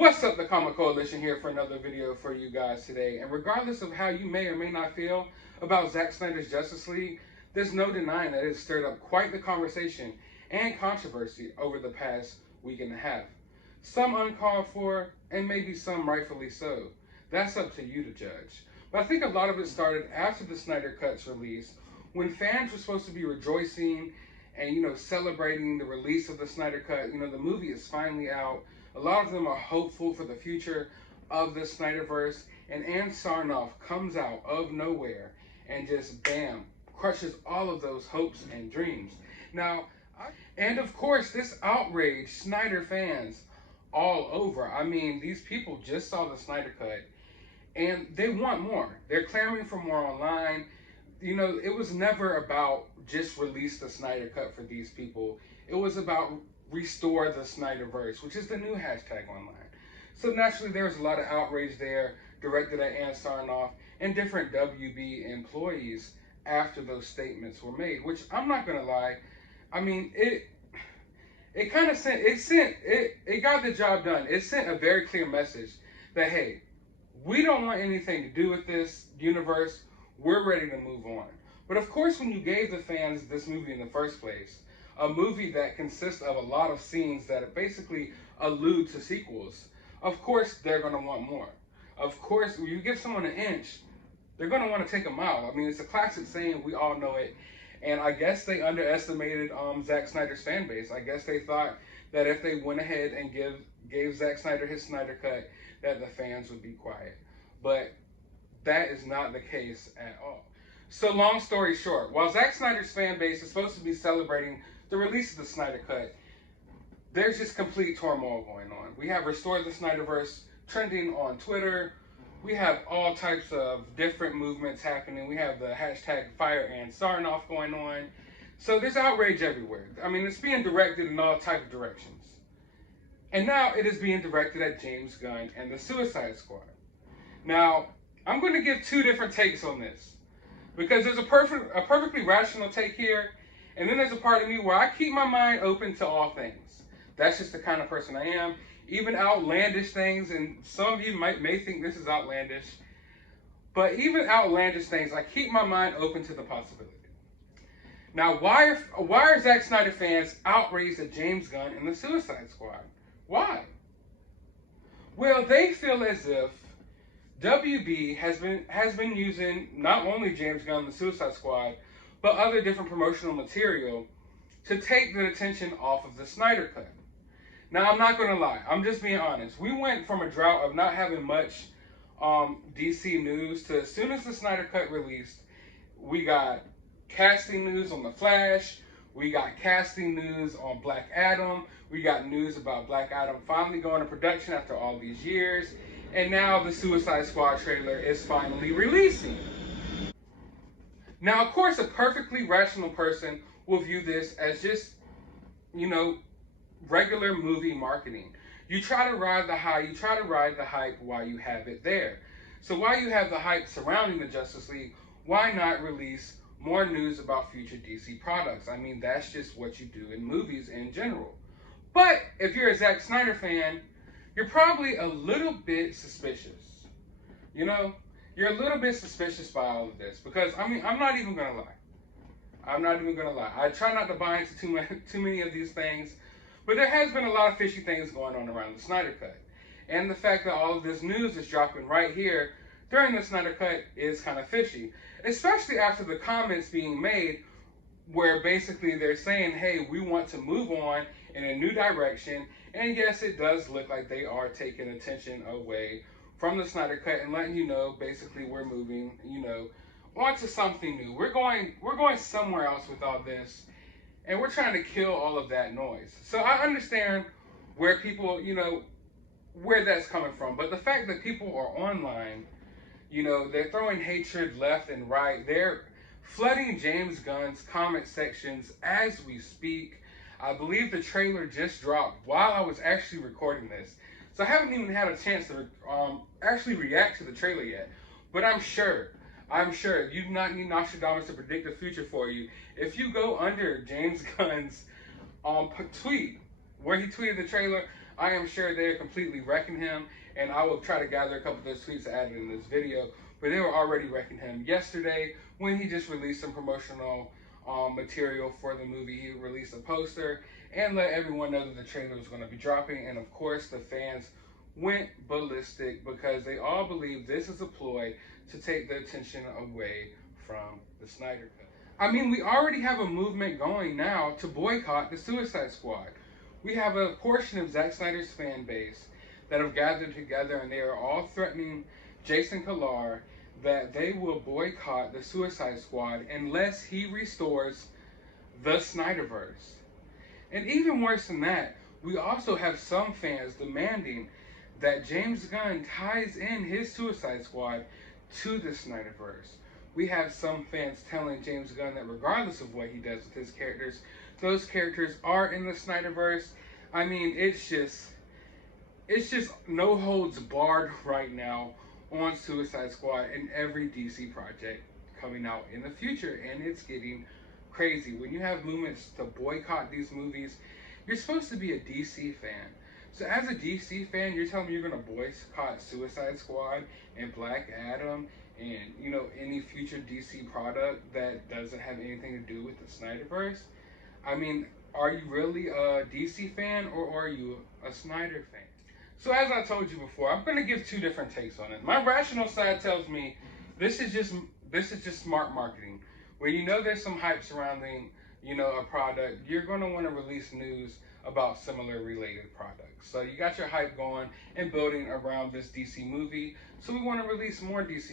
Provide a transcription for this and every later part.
What's up, the Comic Coalition here for another video for you guys today. And regardless of how you may or may not feel about Zack Snyders Justice League, there's no denying that it stirred up quite the conversation and controversy over the past week and a half. Some uncalled for, and maybe some rightfully so. That's up to you to judge. But I think a lot of it started after the Snyder Cut's release, when fans were supposed to be rejoicing and, celebrating the release of the Snyder Cut. The movie is finally out. A lot of them are hopeful for the future of the Snyderverse, and Ann Sarnoff comes out of nowhere and just bam, crushes all of those hopes and dreams. And of course, this outraged Snyder fans all over. I mean, these people just saw the Snyder Cut and they want more. They're clamoring for more online. It was never about just release the Snyder Cut for these people. It was about restore the Snyderverse, which is the new hashtag online. So naturally, there was a lot of outrage there directed at Ann Sarnoff and different WB employees after those statements were made, which I'm not gonna lie, I mean, it got the job done. It sent a very clear message that, hey, we don't want anything to do with this universe. We're ready to move on. But of course, when you gave the fans this movie in the first place, a movie that consists of a lot of scenes that basically allude to sequels, of course they're going to want more. Of course, when you give someone an inch, they're going to want to take a mile. I mean, it's a classic saying, we all know it. And I guess they underestimated Zack Snyder's fan base. I guess they thought that if they went ahead and gave Zack Snyder his Snyder Cut, that the fans would be quiet. But that is not the case at all. So long story short, while Zack Snyder's fan base is supposed to be celebrating the release of the Snyder Cut, there's just complete turmoil going on. We have Restore the Snyderverse trending on Twitter. We have all types of different movements happening. We have the hashtag Fire Ann Sarnoff going on. So there's outrage everywhere. I mean, it's being directed in all types of directions. And now it is being directed at James Gunn and the Suicide Squad. Now, I'm going to give two different takes on this, because there's a perfectly rational take here, and then there's a part of me where I keep my mind open to all things. That's just the kind of person I am. Even outlandish things, and some of you may think this is outlandish, but even outlandish things, I keep my mind open to the possibility. Now, why are Zack Snyder fans outraged at James Gunn and the Suicide Squad? Why? Well, they feel as if WB has been using not only James Gunn and the Suicide Squad, but other different promotional material to take the attention off of the Snyder Cut. Now, I'm not going to lie. I'm just being honest. We went from a drought of not having much DC news to, as soon as the Snyder Cut released, we got casting news on The Flash. We got casting news on Black Adam. We got news about Black Adam finally going to production after all these years. And now the Suicide Squad trailer is finally releasing. Now, of course, a perfectly rational person will view this as just, regular movie marketing. You try to ride the high, you try to ride the hype while you have it there. So while you have the hype surrounding the Justice League, why not release more news about future DC products? I mean, that's just what you do in movies in general. But if you're a Zack Snyder fan, you're probably a little bit suspicious. You're a little bit suspicious by all of this, because, I mean, I'm not even going to lie. I try not to buy into too many of these things, but there has been a lot of fishy things going on around the Snyder Cut. And the fact that all of this news is dropping right here during the Snyder Cut is kind of fishy, especially after the comments being made where basically they're saying, hey, we want to move on in a new direction. And yes, it does look like they are taking attention away from the Snyder Cut and letting you know, basically, we're moving, onto something new. We're going somewhere else with all this, and we're trying to kill all of that noise. So I understand where people, where that's coming from. But the fact that people are online, they're throwing hatred left and right. They're flooding James Gunn's comment sections as we speak. I believe the trailer just dropped while I was actually recording this. So I haven't even had a chance to actually react to the trailer yet. But I'm sure you do not need Nostradamus to predict the future for you. If you go under James Gunn's tweet, where he tweeted the trailer, I am sure they're completely wrecking him, and I will try to gather a couple of those tweets to add in this video, but they were already wrecking him yesterday when he just released some promotional material for the movie. He released a poster and let everyone know that the trailer was going to be dropping, and of course the fans went ballistic because they all believe this is a ploy to take the attention away from the Snyder Cut. I mean, we already have a movement going now to boycott the Suicide Squad. We have a portion of Zack Snyder's fan base that have gathered together, and they are all threatening Jason Kilar that they will boycott the Suicide Squad unless he restores the Snyderverse. And even worse than that, we also have some fans demanding that James Gunn ties in his Suicide Squad to the Snyderverse. We have some fans telling James Gunn that regardless of what he does with his characters, those characters are in the Snyderverse. I mean, it's just no holds barred right now on Suicide Squad and every DC project coming out in the future, and it's getting crazy. When you have movements to boycott these movies, you're supposed to be a DC fan. So as a DC fan, you're telling me you're going to boycott Suicide Squad and Black Adam and, you know, any future DC product that doesn't have anything to do with the Snyderverse? I mean, are you really a DC fan or are you a Snyder fan? So as I told you before, I'm going to give two different takes on it. My rational side tells me this is just smart marketing. When you know there's some hype surrounding, you know, a product, you're going to want to release news about similar related products. So you got your hype going and building around this DC movie. So we want to release more DC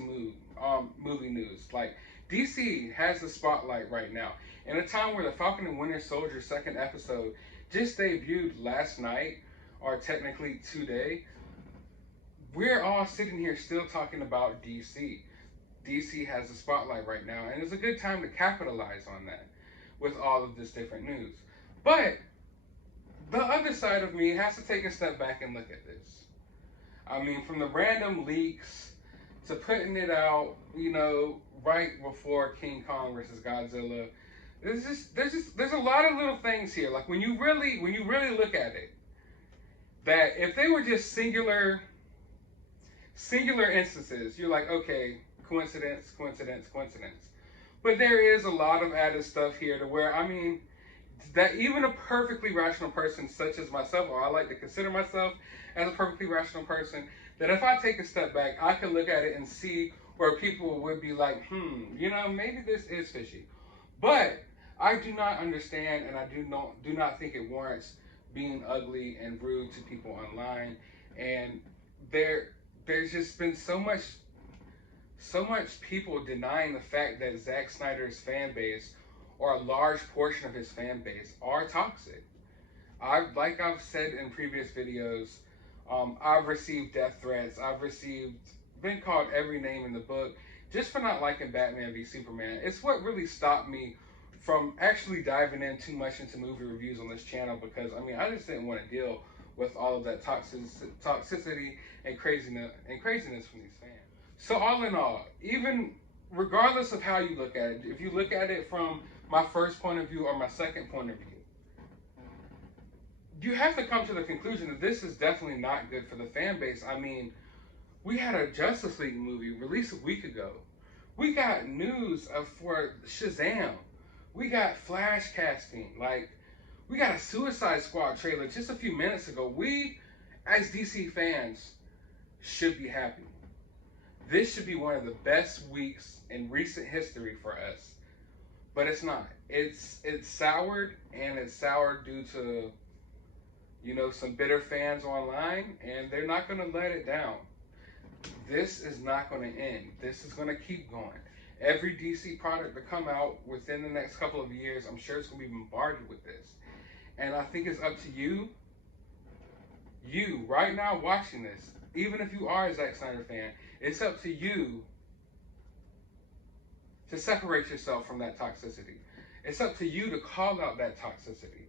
movie news. Like, DC has the spotlight right now. In a time where the Falcon and Winter Soldier second episode just debuted last night, or technically today, we're all sitting here still talking about DC. DC has the spotlight right now, and it's a good time to capitalize on that with all of this different news. But the other side of me has to take a step back and look at this. I mean, from the random leaks to putting it out, you know, right before King Kong versus Godzilla, there's a lot of little things here. Like when you really look at it, that if they were just singular instances, you're like, okay, coincidence. But there is a lot of added stuff here to where, I mean, that even a perfectly rational person such as myself, or I like to consider myself as a perfectly rational person, that if I take a step back, I can look at it and see where people would be like, you know, maybe this is fishy. But I do not understand, and I do not think it warrants being ugly and rude to people online. And there's just been so much people denying the fact that Zack Snyder's fan base, or a large portion of his fan base, are toxic. Like I've said in previous videos, I've received death threats. I've been called every name in the book just for not liking Batman v Superman. It's what really stopped me from actually diving in too much into movie reviews on this channel, because I mean, I just didn't want to deal with all of that toxicity and craziness from these fans. So all in all, even regardless of how you look at it, if you look at it from my first point of view or my second point of view, you have to come to the conclusion that this is definitely not good for the fan base. I mean, we had a Justice League movie released a week ago. We got news for Shazam. We got Flash casting. Like, we got a Suicide Squad trailer just a few minutes ago. We, as DC fans, should be happy. This should be one of the best weeks in recent history for us. But it's not. It's soured, and it's soured due to, you know, some bitter fans online, and they're not going to let it down. This is not going to end. This is going to keep going. Every DC product to come out within the next couple of years, I'm sure it's going to be bombarded with this. And I think it's up to you right now watching this, even if you are a Zack Snyder fan, it's up to you to separate yourself from that toxicity. It's up to you to call out that toxicity.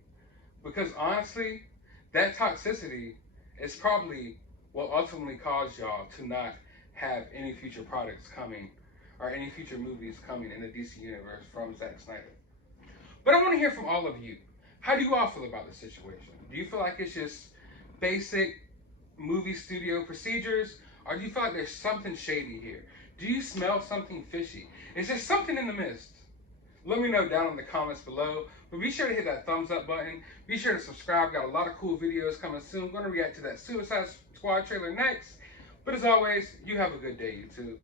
Because honestly, that toxicity is probably what ultimately caused y'all to not have any future products coming or any future movies coming in the DC universe from Zack Snyder. But I want to hear from all of you. How do you all feel about the situation? Do you feel like it's just basic movie studio procedures, or do you feel like there's something shady here? Do you smell something fishy? Is there something in the mist? Let me know down in the comments below. But be sure to hit that thumbs up button. Be sure to subscribe. Got a lot of cool videos coming soon. Going to react to that Suicide Squad trailer next. But as always, you have a good day, YouTube.